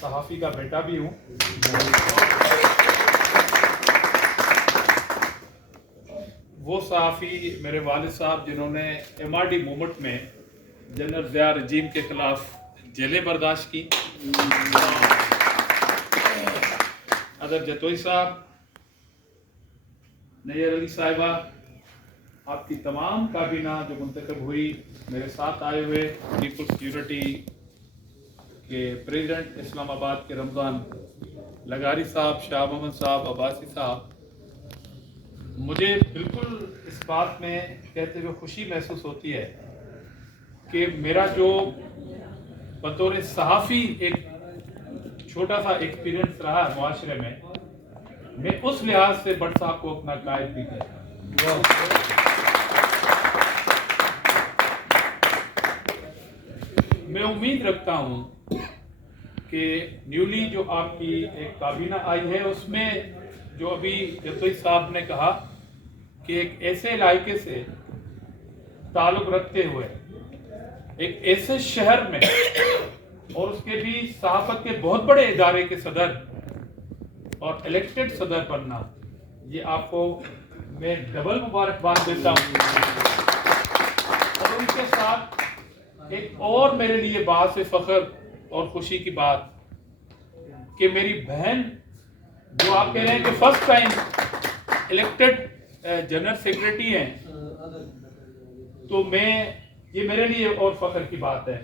صحافی کا بیٹا بھی ہوں. وہ صحافی میرے والد صاحب جنہوں نے MRD موومنٹ میں جنرل ضیاء رجیم کے خلاف جیلیں برداشت کی. اظہر جتوئی صاحب، نیئر علی صاحبہ، آپ کی تمام کابینہ جو منتخب ہوئی، میرے ساتھ آئے ہوئے پیپلز یونٹی کے پریزیڈنٹ اسلام آباد کے رمضان لغاری صاحب، شاہ محمد صاحب، عباسی صاحب، مجھے بالکل اس بات میں کہتے ہوئے خوشی محسوس ہوتی ہے کہ میرا جو بطور صحافی ایک چھوٹا سا ایکسپیرینس رہا ہے معاشرے میں اس لحاظ سے بٹ صاحب کو اپنا قائد بھی کیا. میں امید رکھتا ہوں کہ نیولی جو آپ کی ایک کابینہ آئی ہے اس میں جو ابھی جتوئی صاحب نے کہا کہ ایک ایسے علاقے سے تعلق رکھتے ہوئے ایک ایسے شہر میں اور اس کے بھی صحافت کے بہت بڑے ادارے کے صدر اور الیکٹڈ صدر بننا، یہ آپ کو میں ڈبل مبارکباد دیتا ہوں. اور ان کے ساتھ ایک اور میرے لیے باعث فخر اور خوشی کی بات کہ میری بہن جو آپ کہہ رہے ہیں کہ first time elected general secretary ہیں، تو یہ میرے لیے اور فخر کی بات ہے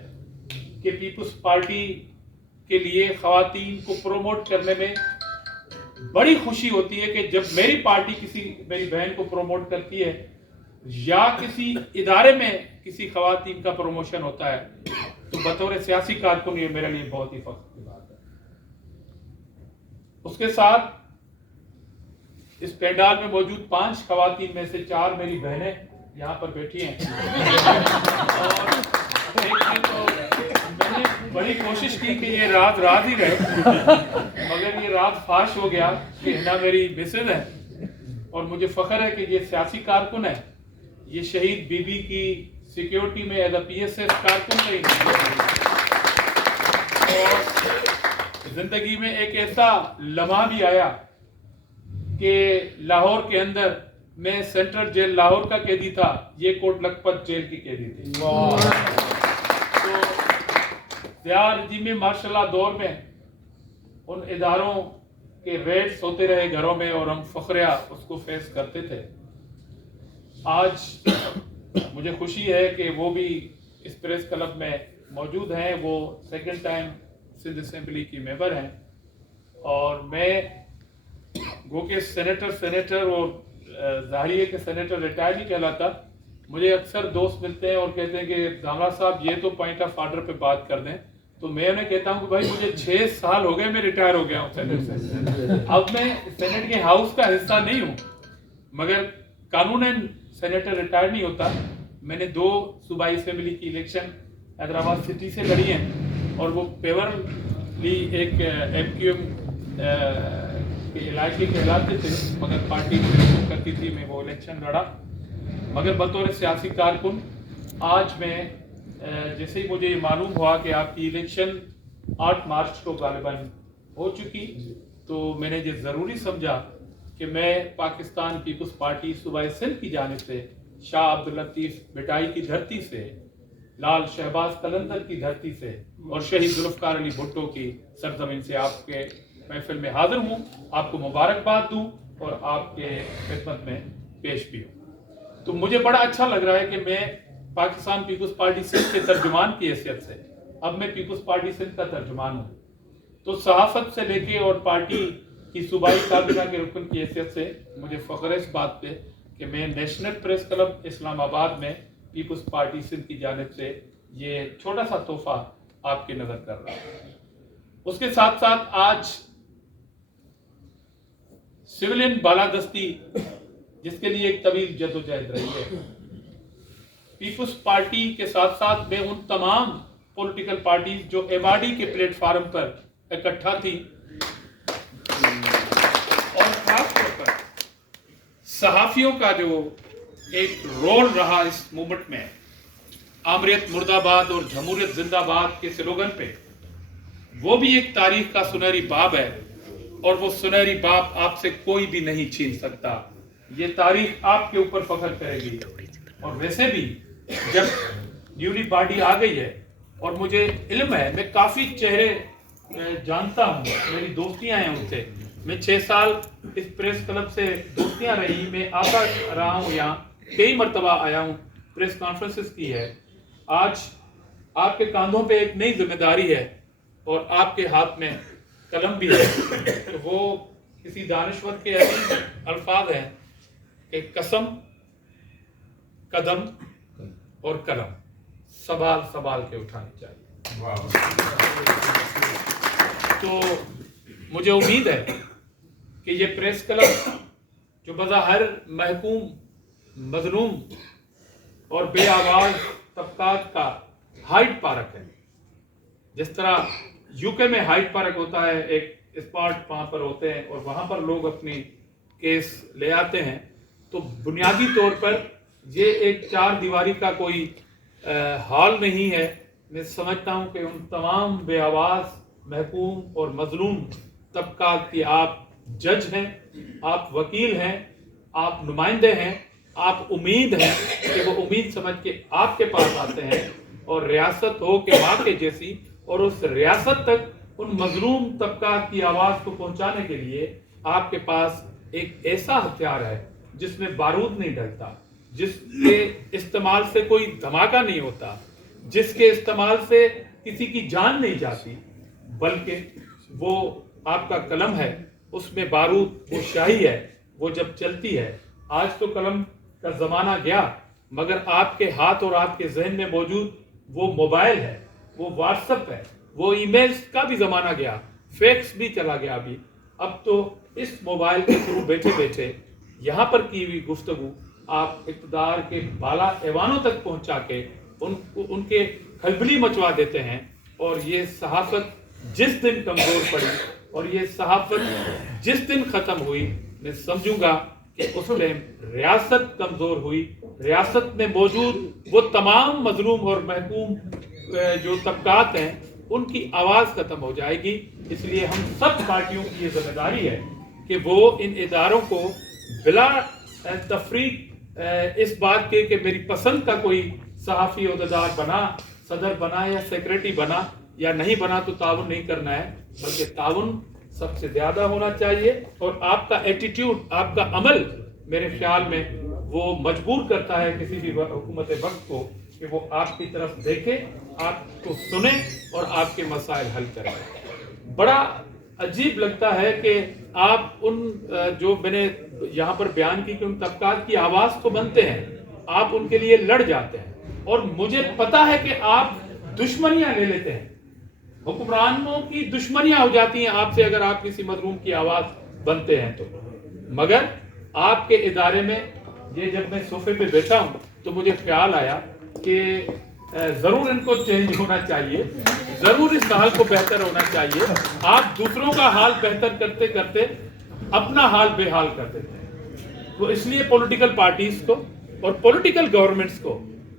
کہ پیپلز پارٹی کے لیے خواتین کو پروموٹ کرنے میں بڑی خوشی ہوتی ہے کہ جب میری پارٹی میری بہن کو پروموٹ کرتی ہے یا کسی ادارے میں کسی خواتین کا پروموشن ہوتا ہے تو بطور سیاسی کارکن یہ میرے لیے بہت ہی فخر کی بات ہے. اس کے ساتھ اس پینڈال میں موجود 5 خواتین میں سے 4 میری بہنیں یہاں پر بیٹھی ہیں اور میں نے بڑی کوشش کی کہ یہ راز ہی رہے، مگر یہ راز فاش ہو گیا کہ ہنا میری مسز ہے اور مجھے فخر ہے کہ یہ سیاسی کارکن ہے. یہ شہید بی بی کی سیکیورٹی میں ایز اے PSS کارکن رہی اور زندگی میں ایک ایسا لمحہ بھی آیا کہ لاہور کے اندر میں سینٹرل جیل لاہور کا قیدی تھا، یہ کوٹ لکھپت جیل کی قیدی تھی. تو ضیاء رجیمی مارشل لا دور میں ان اداروں کے ریڈز ہوتے رہے گھروں میں اور ہم فخریہ اس کو فیس کرتے تھے. آج مجھے خوشی ہے کہ وہ بھی اس پریس کلب میں موجود ہیں. وہ سیکنڈ ٹائم سندھ اسمبلی کی ممبر ہیں اور میں گو کہ سینیٹر اور ظاہریے کے سینیٹر ریٹائر نہیں کہلاتا. مجھے اکثر دوست ملتے ہیں اور کہتے ہیں کہ دامرا صاحب یہ تو پوائنٹ آف آرڈر پہ بات کر دیں، تو میں انہیں کہتا ہوں کہ بھائی مجھے 6 سال ہو گئے میں ریٹائر ہو گیا ہوں سینیٹ سے. اب میں سینیٹ کے ہاؤس کا حصہ نہیں ہوں، مگر قانوناً سینیٹر ریٹائر نہیں ہوتا. میں نے 2 صوبائی اسمبلی کی الیکشن حیدرآباد سٹی سے لڑی ہیں اور وہ پیورلی ایک MQM کے علاقے کے علاقے تھے، مگر پارٹی کرتی تھی، میں وہ الیکشن لڑا. مگر بطور سیاسی کارکن آج میں جیسے ہی مجھے یہ معلوم ہوا کہ آپ کی الیکشن 8 مارچ کو غالباً ہو چکی، تو میں نے یہ ضروری سمجھا کہ میں پاکستان پیپلز پارٹی صوبہ سندھ کی جانب سے شاہ عبداللطیف بٹائی کی دھرتی سے، لال شہباز قلندر کی دھرتی سے اور شہید ذوالفقار علی بھٹو کی سرزمین سے آپ کے محفل میں حاضر ہوں. آپ کو مبارکباد دوں اور آپ کے خدمت میں پیش بھی ہوں. تو مجھے بڑا اچھا لگ رہا ہے کہ میں پاکستان پیپلز پارٹی سندھ کے ترجمان کی حیثیت سے اب میں پیپلز پارٹی سندھ کا ترجمان ہوں. تو صحافت سے لے کے اور پارٹی کی صوبائی کابینہ کے رکن کی حیثیت سے مجھے فخر ہے اس بات پہ کہ میں نیشنل پریس کلب اسلام آباد میں پیپلز پارٹی سندھ کی جانب سے یہ چھوٹا سا تحفہ آپ کی نظر کر رہا ہوں. اس کے ساتھ ساتھ آج سویلین بالادستی جس کے لیے ایک طویل جدوجہد رہی ہے، پیپلز پارٹی کے ساتھ ساتھ میں ان تمام پولیٹیکل پارٹیز جو MRD کے پلیٹ فارم پر اکٹھا تھی اور خاص طور پر صحافیوں کا جو ایک رول رہا اس موومنٹ میں، آمریت مرد آباد اور جمہوریت زندہ باد کے سلوگن پہ وہ بھی ایک تاریخ کا سنہری باب ہے، اور وہ سنہری باب آپ سے کوئی بھی نہیں چھین سکتا. یہ تاریخ آپ کے اوپر فخر کرے گی. اور ویسے بھی جب نیولی باڈی آ گئی ہے، اور مجھے علم ہے، میں کافی چہرے جانتا ہوں، میری دوستیاں ہیں ان سے. میں 6 سال اس پریس کلب سے دوستیاں رہی، میں آتا رہا ہوں، یہاں کئی مرتبہ آیا ہوں، پریس کانفرنسز کی ہے. آج آپ کے کاندھوں پہ ایک نئی ذمہ داری ہے، اور آپ کے ہاتھ میں قلم بھی ہے. تو وہ کسی دانشور کے عظیم الفاظ ہیں کہ قسم، قدم اور قلم سنبھال سنبھال کے اٹھانی چاہیے. تو مجھے امید ہے کہ یہ پریس کلب جو بظاہر محکوم، مظلوم اور بے آواز طبقات کا ہائیڈ پارک ہے، جس طرح یو کے میں ہائیڈ پارک ہوتا ہے، ایک اسپاٹ وہاں پر ہوتے ہیں اور وہاں پر لوگ اپنی کیس لے آتے ہیں، تو بنیادی طور پر یہ ایک 4 دیواری کا کوئی حال نہیں ہے. میں سمجھتا ہوں کہ ان تمام بے آواز، محکوم اور مظلوم طبقات کی آپ جج ہیں، آپ وکیل ہیں، آپ نمائندے ہیں، آپ امید ہیں کہ وہ امید سمجھ کے آپ کے پاس آتے ہیں، اور ریاست ہو کہ وہاں کے جیسی، اور اس ریاست تک ان مظلوم طبقات کی آواز کو پہنچانے کے لیے آپ کے پاس ایک ایسا ہتھیار ہے جس میں بارود نہیں ڈلتا، جس کے استعمال سے کوئی دھماکہ نہیں ہوتا، جس کے استعمال سے کسی کی جان نہیں جاتی، بلکہ وہ آپ کا قلم ہے. اس میں بارود، وہ شاہی ہے، وہ جب چلتی ہے. آج تو قلم کا زمانہ گیا، مگر آپ کے ہاتھ اور آپ کے ذہن میں موجود وہ موبائل ہے، وہ واٹس ایپ ہے، وہ ای میلز کا بھی زمانہ گیا، فیکس بھی چلا گیا ابھی. اب تو اس موبائل کے تھرو بیٹھے بیٹھے یہاں پر کی ہوئی گفتگو آپ اقتدار کے بالا ایوانوں تک پہنچا کے ان کے کھلبلی مچوا دیتے ہیں. اور یہ صحافت جس دن کمزور پڑی اور یہ صحافت جس دن ختم ہوئی، میں سمجھوں گا کہ اس ٹائم ریاست کمزور ہوئی. ریاست میں موجود وہ تمام مظلوم اور محکوم جو طبقات ہیں، ان کی آواز ختم ہو جائے گی. اس لیے ہم سب پارٹیوں کی یہ ذمہ داری ہے کہ وہ ان اداروں کو بلا تفریق اس بات کے کہ میری پسند کا کوئی صحافی عہدیدار بنا، صدر بنا یا سیکریٹری بنا یا نہیں بنا تو تعاون نہیں کرنا ہے، بلکہ تعاون سب سے زیادہ ہونا چاہیے. اور آپ کا ایٹیٹیوڈ، آپ کا عمل میرے خیال میں وہ مجبور کرتا ہے کسی بھی حکومت وقت کو کہ وہ آپ کی طرف دیکھے، آپ کو سنے اور آپ کے مسائل حل کرے. بڑا عجیب لگتا ہے کہ آپ ان جو میں نے یہاں پر بیان کی کہ ان طبقات کی آواز کو بنتے ہیں، آپ ان کے لیے لڑ جاتے ہیں، اور مجھے پتا ہے کہ آپ دشمنیاں لے لیتے ہیں، حکمرانوں کی دشمنیاں ہو جاتی ہیں آپ سے اگر آپ کسی مظلوم کی آواز بنتے ہیں تو. مگر آپ کے ادارے میں یہ جب میں صوفے پہ بیٹھا ہوں تو مجھے خیال آیا کہ ضرور ان کو چینج ہونا چاہیے، ضرور اس حال کو بہتر ہونا چاہیے. آپ دوسروں کا حال بہتر کرتے کرتے اپنا حال بے حال کر دیتے ہیں. تو اس لیے پولیٹیکل پارٹیز کو اور پولیٹیکل گورنمنٹس کو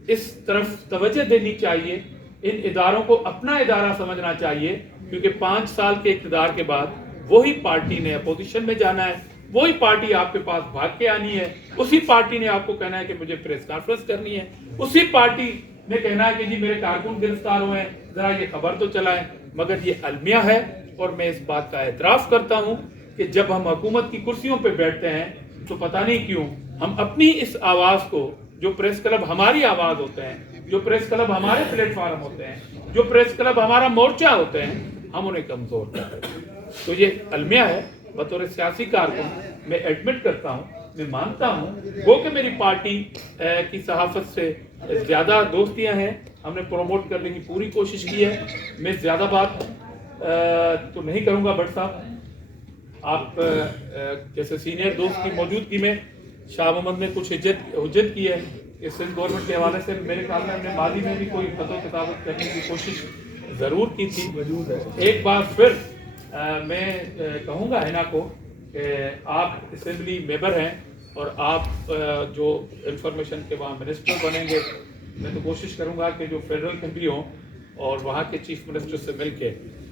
اس طرف توجہ دینی چاہیے، ان اداروں کو اپنا ادارہ سمجھنا چاہیے، کیونکہ 5 سال کے اقتدار کے بعد وہی پارٹی نے اپوزیشن میں جانا ہے، وہی پارٹی آپ کے پاس بھاگ کے آنی ہے، اسی پارٹی نے آپ کو کہنا ہے کہ مجھے پریس کانفرنس کرنی ہے، اسی پارٹی نے کہنا ہے کہ جی میرے کارکن گرفتار ہوئے ہیں، ذرا یہ خبر تو چلائیں. مگر یہ المیہ ہے، اور میں اس بات کا اعتراف کرتا ہوں کہ جب ہم حکومت کی کرسیوں پہ بیٹھتے ہیں تو پتہ نہیں کیوں ہم اپنی اس آواز کو، جو پریس کلب ہماری آواز ہوتے ہیں، جو پریس کلب ہمارے پلیٹ فارم ہوتے ہیں، جو پریس کلب ہمارا مورچہ ہوتے ہیں، ہم انہیں کمزور کرتے ہیں. تو یہ المیہ ہے. بطور سیاسی کارکن میں ایڈمٹ کرتا ہوں، میں مانتا ہوں وہ کہ میری پارٹی کی صحافت سے زیادہ دوستیاں ہیں، ہم نے پروموٹ کرنے کی پوری کوشش کی ہے. میں زیادہ بات تو نہیں کروں گا. بٹ صاحب آپ جیسے سینئر دوست کی موجودگی میں شاہ محمد نے کچھ حجت کی ہے کہ سندھ گورنمنٹ کے حوالے سے میرے خیال میں ہم نے ماضی میں بھی کوئی خط و کتابت کرنے کی کوشش ضرور کی تھی. ایک بار پھر میں کہوں گا ہینا کو کہ آپ اسمبلی ممبر ہیں اور آپ جو انفارمیشن کے وہاں منسٹر بنیں گے، میں تو کوشش کروں گا کہ جو فیڈرل کنٹری ہوں اور وہاں کے چیف منسٹر سے مل کے